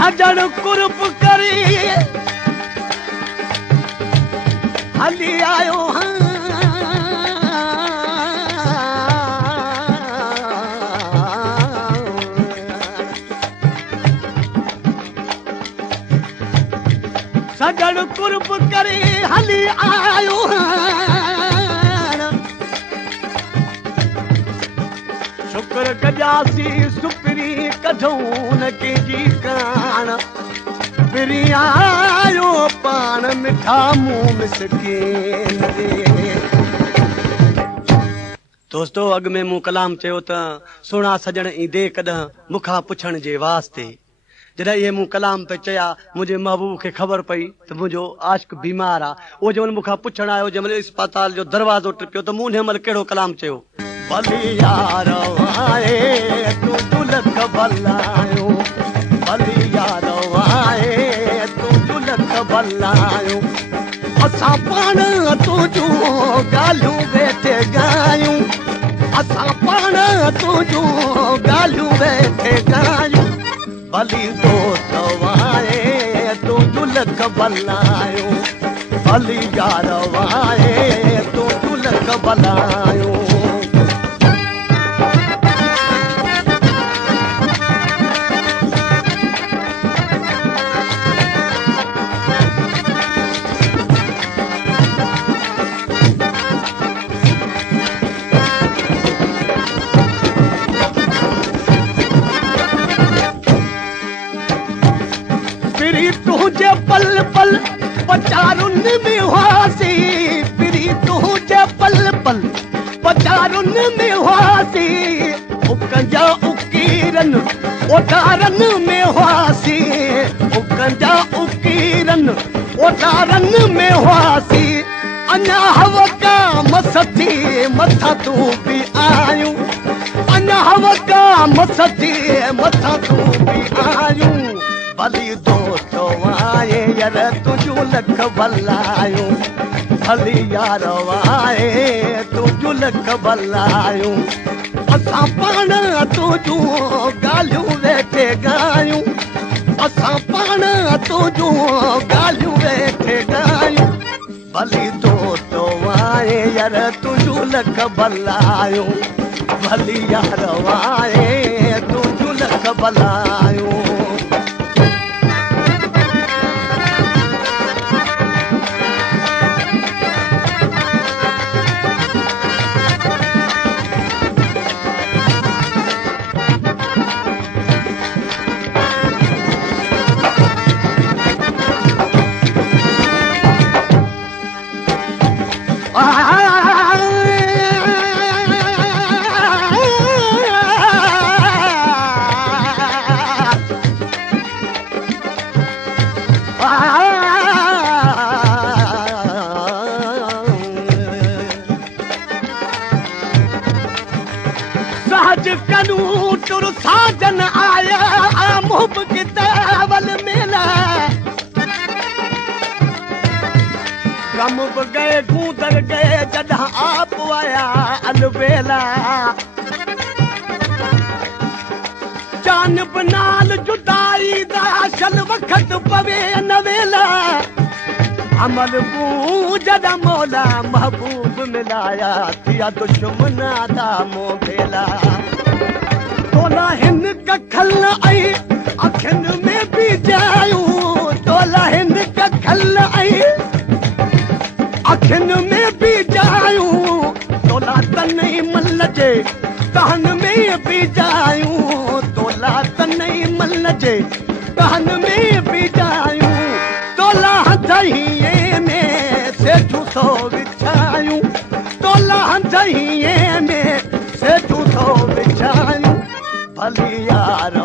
सजण कुर्ब करी हली आयो सजण कुर्ब करी हली आयो शुक्र कजासी सुपरी कढूं न कंहिंजी कान फिरी आयो पाण मिठा मुंहुं मिसकीन रे। दोस्तो अॻ में मूं कलाम चयो त सुहिणा सजण ईंदे कॾहिं मूंखां पुछण जे वास्ते जॾहिं इहे मूं कलाम पे चया मुंहिंजे महबूब खे ख़बर पई त मुंहिंजो आशिक़ बीमार आहे उहो जंहिंमहिल मूंखां पुछण आयो जंहिंमहिल इस्पताल जो दरवाज़ो टिपियो त मूं हिन महिल कहिड़ो कलाम चयो भली यार आए तूं दुलख भलायो भली यार आए तूं दुलख भलायो असां पाण तुंहिंजूं ॻाल्हियूं वेठे ॻायूं असां पाण तुंहिंजूं ॻाल्हियूं वेठे ॻायूं भली दोस्त आए तूं दुलख भलायो भली यार आए तूं दुलख भलायो। तुझे पल पल पचारुन में हुआसी फिरी तुझे पल पल पचारुन में हुआसी उकंजा उकीरन ओठारन में हुआसी उकंजा उकीरन ओठारन में हुआसी अञा हवा का मसती मथा तू भी आयूं अञा हवा का मसती मथा तू भी आयूं भली दोस्त आए यार तुझूं लख भलायो भली यार आए तुझूं लख भलायो असां पाण तुझूं ॻाल्हियूं वेठे ॻायूं असां पाण तुझूं ॻाल्हियूं वेठे ॻायूं भली दोस्त आए यार तुझूं लख भलायो भली यार आए तुझूं लख भलायो। सहज कनू तुर साजन आया मुहब किताबल मेला गम बि गए गूंदर गए जॾहिं आप आया अलवेला जान बनाल जुदाई दा शल वक़्त पवे नवेला अमल बू जॾहिं मौला महबूब मिलाया थिया दुश्मना दा मोह भेला तोला हिन कखल आई अखियुनि में बि जायूं तोला हिन कखल आई अखियुनि में बि जायूं तोला तनई मल जे कहन में बि जायूं तोला तनई मल जे कहन में बि जायूं तोला हथईए में सेठू सो विछायूं तोला हथईए में सेठू सो विछायूं भली यार